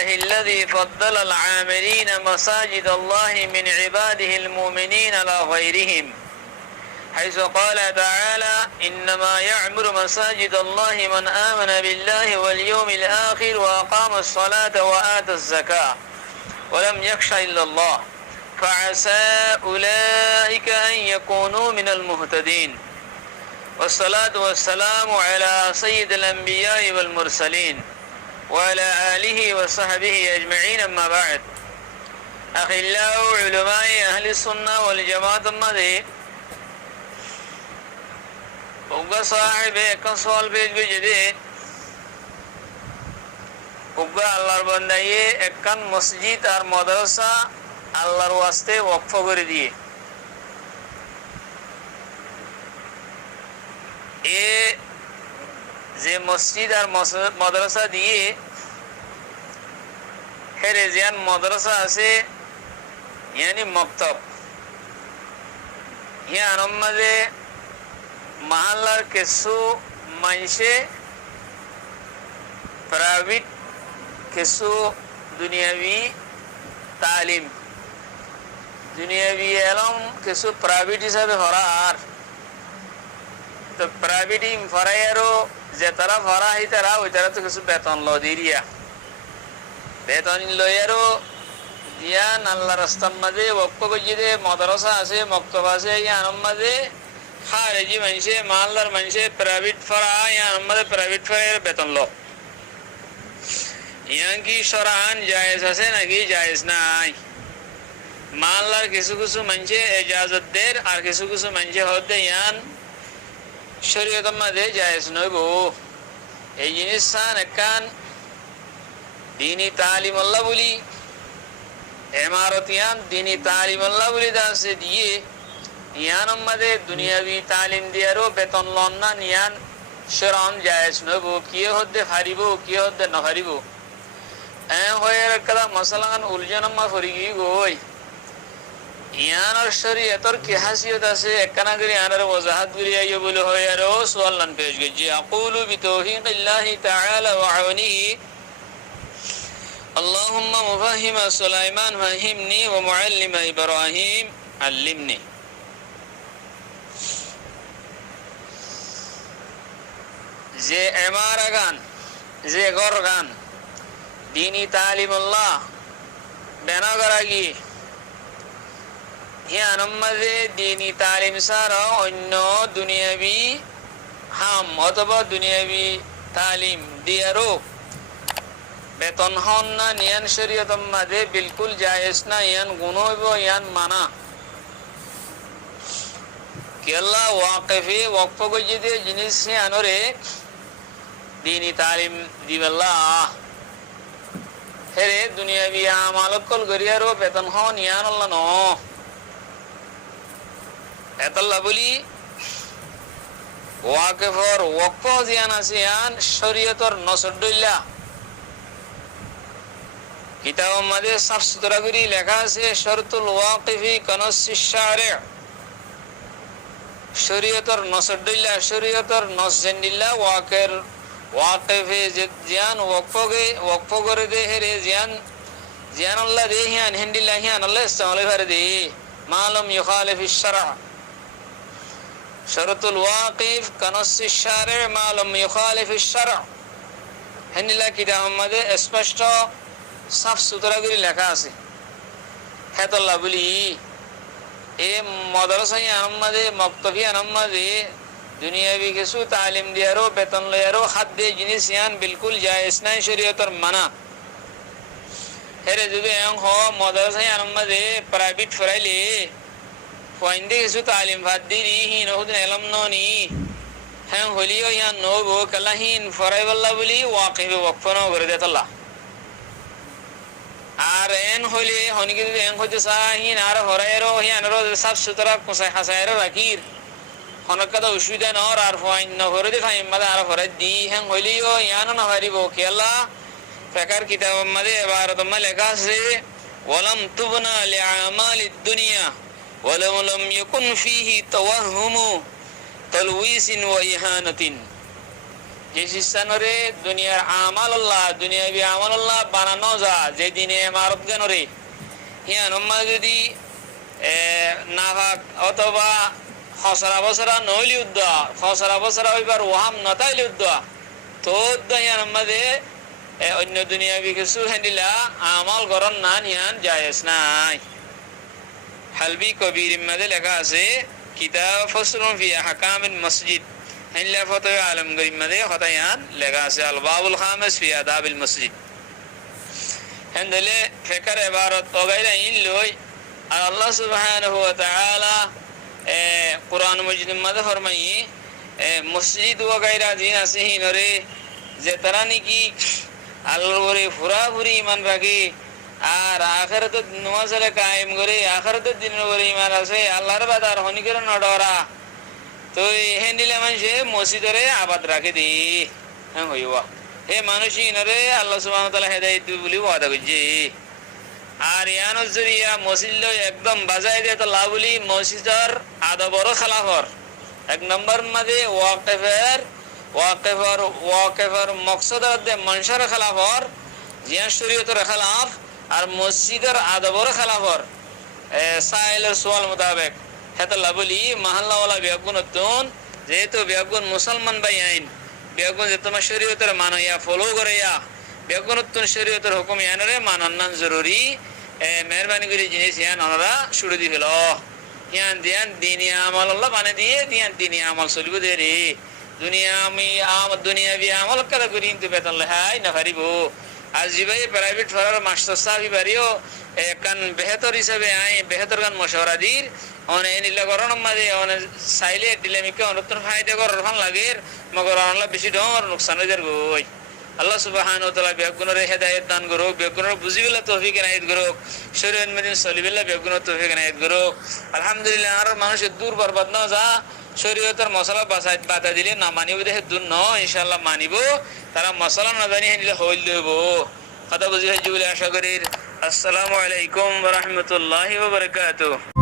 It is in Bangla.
لله الذي فضل العاملين مساجد الله من عباده المؤمنين لا غيرهم حيث قال تعالى إنما يعمر مساجد الله من آمن بالله واليوم الآخر وأقام الصلاة وآتى الزكاة ولم يخش إلا الله فعسى أولئك أن يكونوا من المهتدين والصلاة والسلام على سيد الأنبياء والمرسلين وعلى آله وصحبه أجمعين أما بعد أخلاء علماء أهل السنة والجماعة المذهب उगा साहिब एक सवाल भेज दे उगा আল্লাহর বান্দা একখান মসজিদ আর মাদ্রাসা আল্লাহর ওয়াস্তে ওয়াকফ করে দিয়ে এ যে মসজিদ আর মাদ্রাসা দিয়ে হেরে জিয়ান মাদ্রাসা আছে यानी মক্তব ইয়ান আমাদের মহল্লার কিছু মানুষে প্রাইভেট কিছু দুনিয়াবি তালিম দুনিয়াবি এলম কিছু প্রাইভেট হিসাবে হরার তো প্রাইভেট ফরাইয়ারও যে তারা ফরা হয় তারা ওই তারা তো কিছু বেতন ল দিরিয়া বেতন লইয়ারও দিয়ান আল্লাহ রাস্তার মাঝে ওয়াক্ফ করে মাদ্রাসা আছে মক্তব আছে ইয়ান মাঝে খারেজি মানুষে মালদার মানুষে প্রাইভেট ফরা ইয়ান আমাদের প্রাইভেট ফরাইয়ের বেতন লো ইয়ান কি শরান জায়েজ আছে নাকি জায়েজ নাই মালদার কিছু কিছু মানুষে ইজাজত দের আর কিছু কিছু মানুষে হতে ইয়ান শরীয়তের মধ্যে জায়েজ নইব এই জিনিস সান একখান দিনী তালিম আল্লাহ বলি ইমারত ইয়ান দিনী তালিম আল্লাহ বলি দাসে দিয়ে ইয়ান আমাদের দুনিয়াবি তালিম দিয়ারও বেতন লন না ইয়ান শরণ জায়েজ নইব কিয়ে হতে হারিব কিয়ে হতে না হারিব হয়ে একটা মশলান উলঝনম্মা ফরি গিয়ে গই ইয়ানোর শরীয়তর কি হাসিয়ত আছে একখানা করে ইয়ানোর ওজাহাত করে আইও বলে হয় আর সোয়াল্লান পেশ গেছি আকুলু বিতৌহিদিল্লাহি তাআলা ওয়া আউনিহি اللهم مفهم سليمان فهمني ومعلم إبراهيم علمني যে এমারা গান যে গর গান দিনী তালিমুল্লাহ বেনা করা গিয়ে হিয়ান মাঝে দিনী তালিম ছাড়া অন্য দুনিয়াবি হাম অথবা দুনিয়াবি তালিম দিয়ারও বেতন হন না নিয়ান শরীয়তের মাঝে বিলকুল জায়েজ না ইয়ান গুণ হইব ইয়ান মানা কেল্লা ওয়াকিফে ওয়াকফ করে দিয়ে জিনিস আনরে দিনী তালিম দিবেল্লা হেরে দুনিয়াবি আমালকল গরিয়ারও বেতন হন ইয়ান আল্লাহ ন এতাল্লা বলি ওয়াকিফর ওয়াকফ জিয়ান আছে ইয়ান শরীয়তর নসরদুল্লাহ কিতাবের মধ্যে সাফ সুতরা করে লেখা আছে শরতুল ওয়াকিফি কানাসিস শারি' শরীয়তর নসরদুল্লাহ শরীয়তর নসজেন্দিল্লাহ ওয়াকের ওয়াকিফে জিয়ান ওয়াকফ করে দে হেরে জিয়ান জিয়ান আল্লাহ দে হিয়ান হিন্দিল্লাহ হিয়ান আল্লাহ ইস্তেমাল করে দে মালুম ইউখালিফিস শারআ শরতুল ওয়াকিফ কানাসিস শারি' মালুম ইউখালিফিস শারআ হিন্দিল্লাহ কিতাবের মধ্যে স্পষ্ট সাফ সুতরা করে লেখা আছে হেতল্লা বলি এ মাদ্রাসা আনম্মাদে মক্তবি আনম্মাদে দুনিয়াবি কিছু তালিম দিয়ারও বেতন লয়ারও হাত দিয়ে জিনিস ইয়ান বিলকুল জায়েজ নাই শরীয়তের মানা হেরে যদি এং হ মাদ্রাসা আনম্মাদে প্রাইভেট ফরাইলে ফাইন্দে কিছু তালিম ভাত দিরি হিন ওহুদিন এলম ননি হ্যাঁ হলিও ইয়ান নবো কালাহিন ফরাইবাল্লা বলি ওয়াকিফে ওয়াকফ ন করে দেতল্লা আর এন হলে হনিকে যদি এন হইতে চাহিন আর হরাইরো হিয়ানরো সাফ সুতরা কোসাই হাসাইরো রাখির হনকাদা অসুবিধা নর আর ফাইন নভরে দে ফাইন মাদে আর হরাই দি হেন হইলিও ইয়ানো না হারিব কেলা ফিকার কিতাব মধ্যে ইবারত মে লেখা আছে ওয়ালাম তুবনা লিআমালিদ দুনিয়া ওয়ালাম লাম ইয়াকুন ফিহি তাওয়াহুম তালউইস ওয়া ইহানাতিন যে শিষ্যানরে দুনিয়ার আমাল্লাহ দুনিয়াবি আমাল্লাহ বানানো যা যে দিনে মারত জ্ঞানরে হিয়ান যদি নাভাক অথবা খসরা বসরা নইলি উদ্দা খসরা বসরা হইবার ওহাম নতাইলি উদ্দা তো হিয়ান অন্য দুনিয়াবি কিছু হ্যান্ডিলা আমাল গরম না হিয়ান জায়েজ নাই। হালবি কবির মধ্যে লেখা আছে কিতাব ফসলুন ফি আহকামিল মসজিদ হ্যান্ডিলা ফতোয়া আলমগীর মধ্যে হতায়ান লেখা আছে আল বাবুল খামিস ফি আদাবিল মসজিদ হ্যান্ডলে ফিকর ইবারত ওগাইরা ইন লই আর আল্লাহ সুবহানাহু ওয়া তাআলা কুরআন মজিদ মধ্যে ফরমাই মসজিদ ওগাইরা দিন আছে হিনরে যে তারা নাকি আল্লাহর উপরে পুরাপুরি ঈমান রাখে আর আখিরাতের নামাজে কায়েম করে আখিরাতের দিনের উপরে ঈমান আছে আল্লাহর বাদার হনি করে নডরা তো হেন্ডিলে মানুষে মসজিদরে আবাদ রাখে দি হ্যাঁ হইবা হে মানুষ ইনরে আল্লাহ সুবহানাহু ওয়া তাআলা হেদায়েত দিবে বলি ওয়াদা করছে। আর ইয়ানোর জরিয়া মসজিদ একদম বাজাই দিয়ে তো লাভলি মসজিদর আদবর খালাফর এক নম্বর মাঝে ওয়াকেফর মকসদর দে মনসার খালাফর জিয়া শরীয়তের খালাফ আর মসজিদের আদবর খালাফর সাইলের সোয়াল মোতাবেক হেতা লাভলি মাহাল্লাওয়ালা বেগুনতুন যেহেতু বেগুন মুসলমান বাই আইন বেগুন যে তোমার শরীয়তের মানাইয়া ফলো করাইয়া বেগুনতুন শরীয়তের হুকুম ইয়ানরে মানান্নান জরুরি মেহরবানি করে জিনিস ইয়ান ওনারা শুরু দি ফেল ইয়ান দিয়ান দিনী আমল আল্লাহ মানে দিয়ে দিয়ান দিনী আমল চলিব দে রে দুনিয়াবি আমল কাদা করি কিন্তু বেতন লেহাই না পারিব আর জিবাই প্রাইভেট ফরার মাস্টার সাহেব পারিও কান বেহতর হিসাবে আই বেহতর গান মশওয়ারা দির অনে নিলা করণ মাঝে অনে চাইলে দিলামিকে অনুত্তর ফায়দা করার ফান লাগের মগর আল্লাহ বেশি ডর নুকসান হয়ে যার গই। আল্লাহ সুবহানাহু ওয়া তাআলা বেগুনের হেদায়েত দান করুক বেগুনের বুঝিবিল্লাহ তৌফিক এনায়েত করুক শরীয়ত মদিন সলিবিল্লাহ বেগুনের তৌফিক এনায়েত করুক। আলহামদুলিল্লাহ আর মানুষের দূর বরবাদ না যা শরীয়তের মশলা বাধা দিলে না মানিব দেখে দূর ন ইনশাআল্লাহ মানিব তারা মশলা না জানি হেনিলে হইল দেব কথা বুঝি হয়েছে বলে আশা করি। আসসালামু আলাইকুম ওয়া রাহমাতুল্লাহি ওয়া বারাকাতুহু।